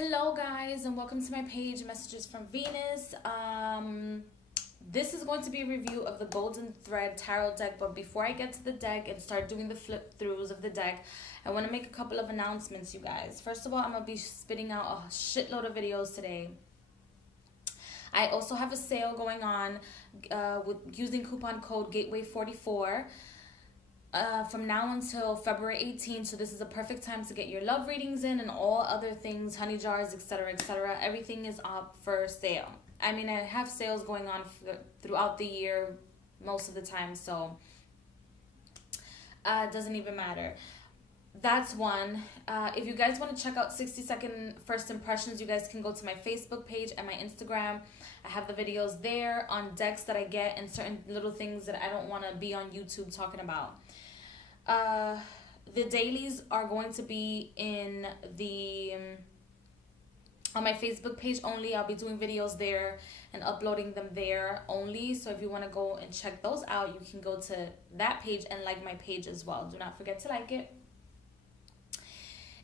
Hello guys and welcome to my page, Messages from Venus. This is going to be a review of the Golden Thread Tarot deck, but before I get to the deck and start doing the flip throughs of the deck, I want to make a couple of announcements, you guys. First of all, I'm going to be spitting out a shitload of videos today. I also have a sale going on with using coupon code Gateway44 from now until February 18th. So this is a perfect time to get your love readings in and all other things, honey jars, etc., etc. Everything is up for sale. I mean, I have sales going on throughout the year most of the time, so it doesn't even matter. That's one. If you guys want to check out 60-second first impressions, you guys can go to my Facebook page and my Instagram. I have the videos there on decks that I get and certain little things that I don't want to be on YouTube talking about. The dailies are going to be in the on my Facebook page only. I'll be doing videos there and uploading them there only. So if you want to go and check those out, you can go to that page and like my page as well. Do not forget to like it.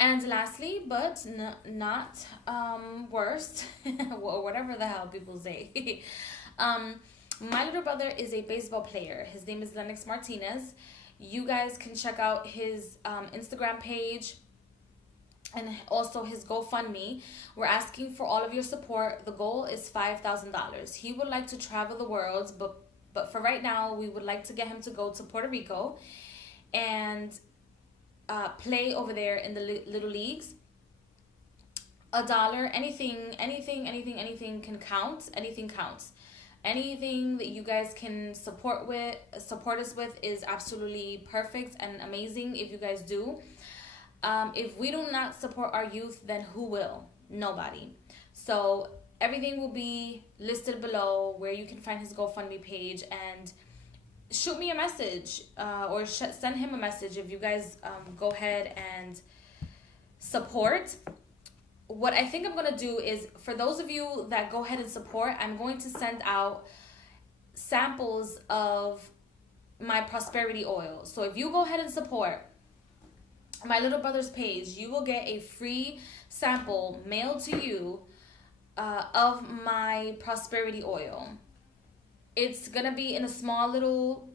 And lastly, but not worst, or whatever the hell people say, my little brother is a baseball player. His name is Lennex Martinez. You guys can check out his Instagram page and also his GoFundMe. We're asking for all of your support. The goal is $5,000. He would like to travel the world, but for right now, we would like to get him to go to Puerto Rico and play over there in the little leagues. $1, anything can count. Anything counts. Anything that you guys can support us with is absolutely perfect and amazing if you guys do. If we do not support our youth, then who will? Nobody. So everything will be listed below where you can find his GoFundMe page, and shoot me a message or send him a message if you guys go ahead and support. What I think I'm going to do is, for those of you that go ahead and support, I'm going to send out samples of my prosperity oil. So if you go ahead and support my little brother's page, you will get a free sample mailed to you of my prosperity oil. It's gonna be in a small little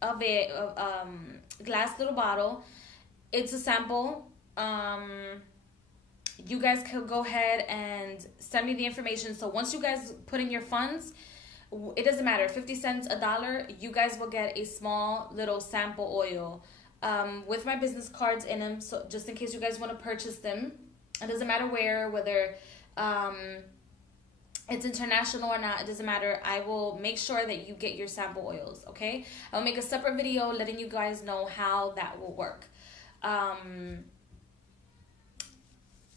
glass little bottle. It's a sample. You guys can go ahead and send me the information. So once you guys put in your funds, it doesn't matter, 50 cents, $1, you guys will get a small little sample oil with my business cards in them. So just in case you guys want to purchase them, it doesn't matter whether it's international or not, it doesn't matter. I will make sure that you get your sample oils, okay? I'll make a separate video letting you guys know how that will work.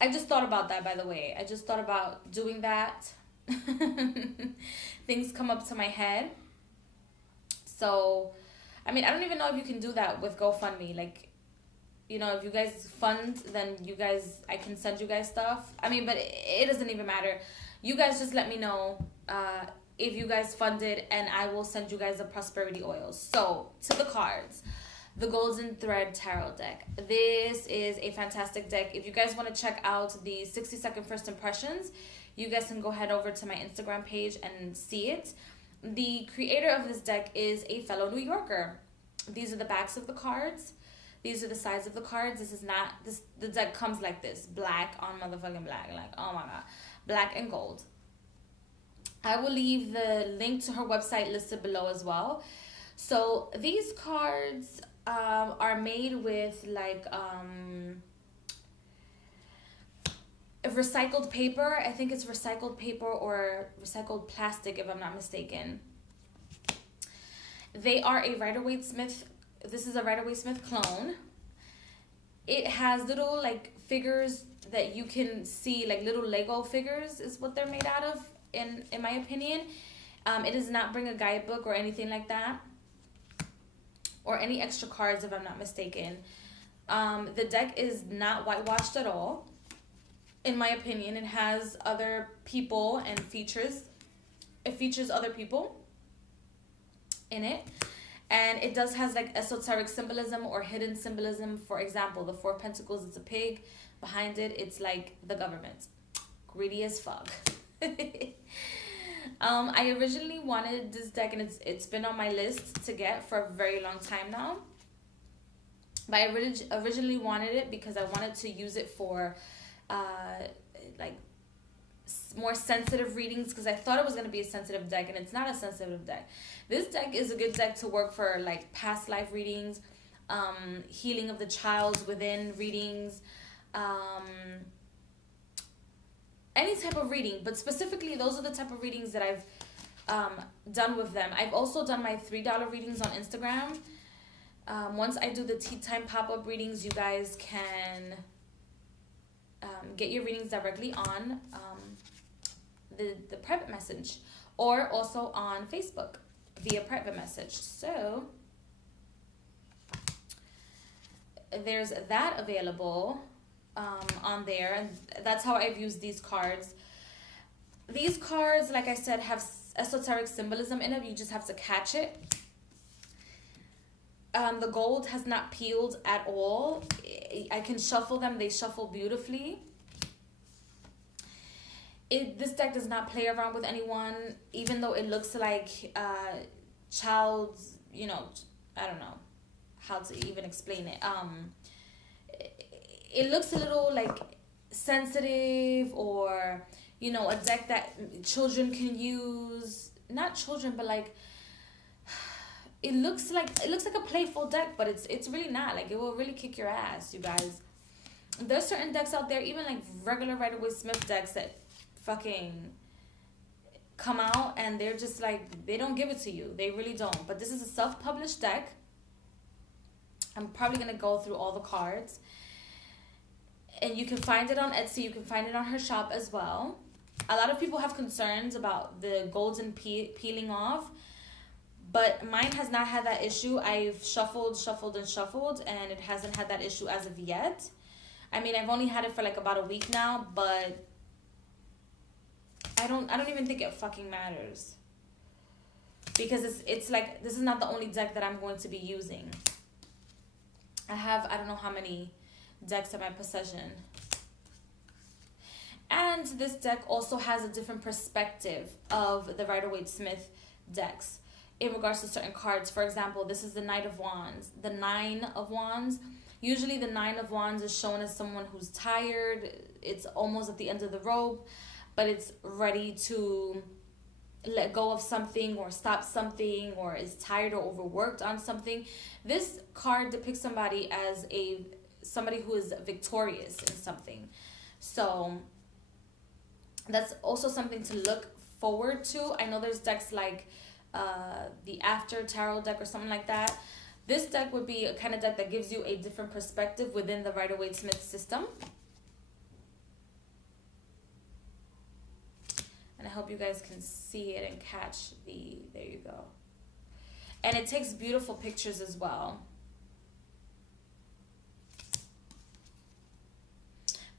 I just thought about that, by the way. I just thought about doing that. Things come up to my head. So, I mean, I don't even know if you can do that with GoFundMe. Like, you know, if you guys fund, then I can send you guys stuff. I mean, but it doesn't even matter. You guys just let me know if you guys funded, and I will send you guys the prosperity oils. So, to the cards. The Golden Thread Tarot deck. This is a fantastic deck. If you guys want to check out the 60-second first impressions, you guys can go head over to my Instagram page and see it. The creator of this deck is a fellow New Yorker. These are the backs of the cards. These are the sides of the cards. This is not this. The deck comes like this, black on motherfucking black. Like, oh my god, black and gold. I will leave the link to her website listed below as well. So these cards are made with like recycled paper. I think it's recycled paper or recycled plastic, if I'm not mistaken. They are a Rider-Waite-Smith. This is a Rider-Waite-Smith clone. It has little like figures that you can see, like little Lego figures is what they're made out of, in my opinion. It does not bring a guidebook or anything like that, or any extra cards, if I'm not mistaken. The deck is not whitewashed at all, in my opinion. It has other people and features. It features other people in it. And it does has like esoteric symbolism or hidden symbolism. For example, the Four of Pentacles, it's a pig. Behind it, it's like the government. greedy as fuck. I originally wanted this deck, and it's been on my list to get for a very long time now. But I originally wanted it because I wanted to use it for like more sensitive readings, because I thought it was going to be a sensitive deck, and it's not a sensitive deck. This deck is a good deck to work for like past life readings, healing of the child within readings, any type of reading, but specifically those are the type of readings that I've done with them. I've also done my $3 readings on Instagram. Once I do the tea time pop-up readings, you guys can get your readings directly on the private message, or also on Facebook via private message. So there's that available on there, and that's how I've used these cards. These cards, like I said, have esoteric symbolism in it. You just have to catch it. The gold has not peeled at all. I can shuffle them. They shuffle beautifully. This deck does not play around with anyone, even though it looks like child's, I don't know how to even explain it. It looks a little like sensitive, or a deck that children can use. Not children, but like it looks like a playful deck, but it's really not. Like, it will really kick your ass, you guys. There's certain decks out there, even like regular Rider-Waite-Smith decks, that fucking come out and they're just like, they don't give it to you. They really don't. But this is a self-published deck. I'm probably gonna go through all the cards, and you can find it on Etsy. You can find it on her shop as well. A lot of people have concerns about the golden peeling off, but mine has not had that issue. I've shuffled, and it hasn't had that issue as of yet. I mean, I've only had it for like about a week now, but I don't even think it fucking matters, because it's like, this is not the only deck that I'm going to be using. I don't know how many decks in my possession. And this deck also has a different perspective of the Rider-Waite-Smith decks in regards to certain cards. For example, this is the Knight of Wands. The 9 of Wands. Usually the 9 of Wands is shown as someone who's tired. It's almost at the end of the rope, but it's ready to let go of something or stop something, or is tired or overworked on something. This card depicts somebody as somebody who is victorious in something. So that's also something to look forward to. I know there's decks like the After Tarot deck or something like that. This deck would be a kind of deck that gives you a different perspective within the Rider-Waite-Smith system. And I hope you guys can see it and catch there you go. And it takes beautiful pictures as well.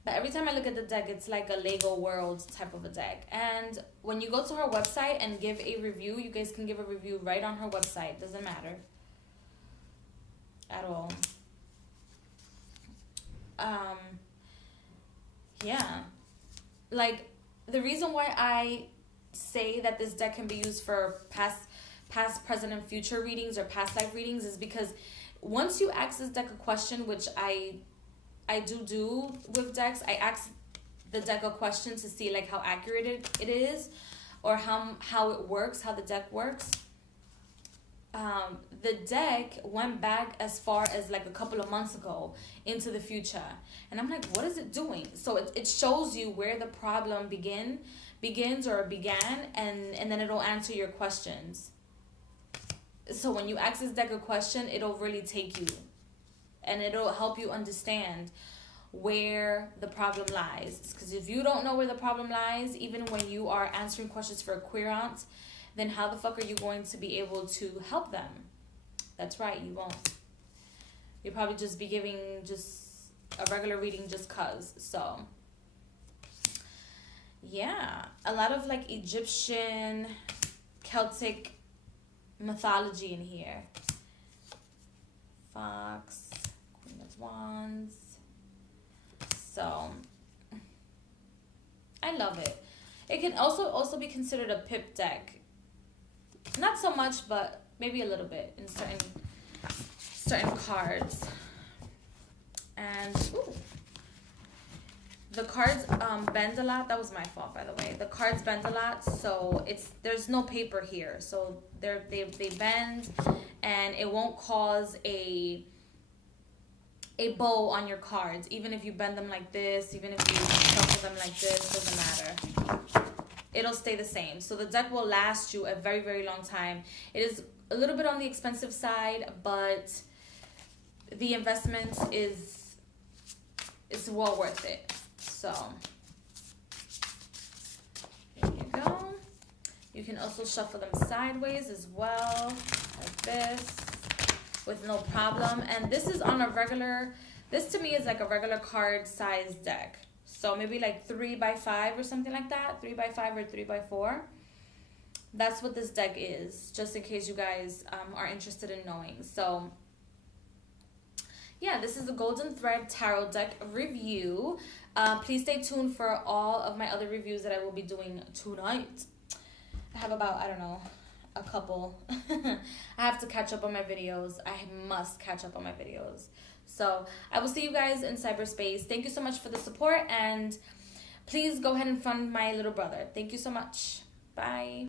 But every time I look at the deck, it's like a Lego World type of a deck. And when you go to her website and give a review, you guys can give a review right on her website. Doesn't matter at all. Yeah. Like, the reason why I say that this deck can be used for past, present, and future readings, or past life readings, is because once you ask this deck a question, which I do with decks, I ask the deck a question to see like how accurate it is, or how it works, how the deck works. The deck went back as far as like a couple of months ago into the future, and I'm like, what is it doing? So it shows you where the problem begins or began, and then it'll answer your questions. So when you ask this deck a question, it'll really take you, and it'll help you understand where the problem lies. Because if you don't know where the problem lies, even when you are answering questions for a querent, then how the fuck are you going to be able to help them? That's right, you won't. You'll probably just be giving just a regular reading just cause. So yeah, a lot of like Egyptian, Celtic mythology in here. Fox, Queen of Wands. So I I love it. It can also be considered a pip deck. Not so much, but maybe a little bit in certain cards. And ooh, the cards bend a lot. That was my fault, by the way. The cards bend a lot, so there's no paper here, so they bend, and it won't cause a bow on your cards. Even if you bend them like this, even if you shuffle them like this, doesn't matter. It'll stay the same. So the deck will last you a very, very long time. It is a little bit on the expensive side, but the investment is well worth it. So there you go. You can also shuffle them sideways as well, like this, with no problem. And this is on a regular, this to me is like a regular card size deck. So maybe like 3x5 or something like that, 3x5 or 3x4. That's what this deck is, just in case you guys are interested in knowing. So yeah, this is the Golden Thread Tarot deck review. Please stay tuned for all of my other reviews that I will be doing tonight. I have about, I don't know, a couple. I have to catch up on my videos. I must catch up on my videos. So I will see you guys in cyberspace. Thank you so much for the support, and please go ahead and fund my little brother. Thank you so much. Bye.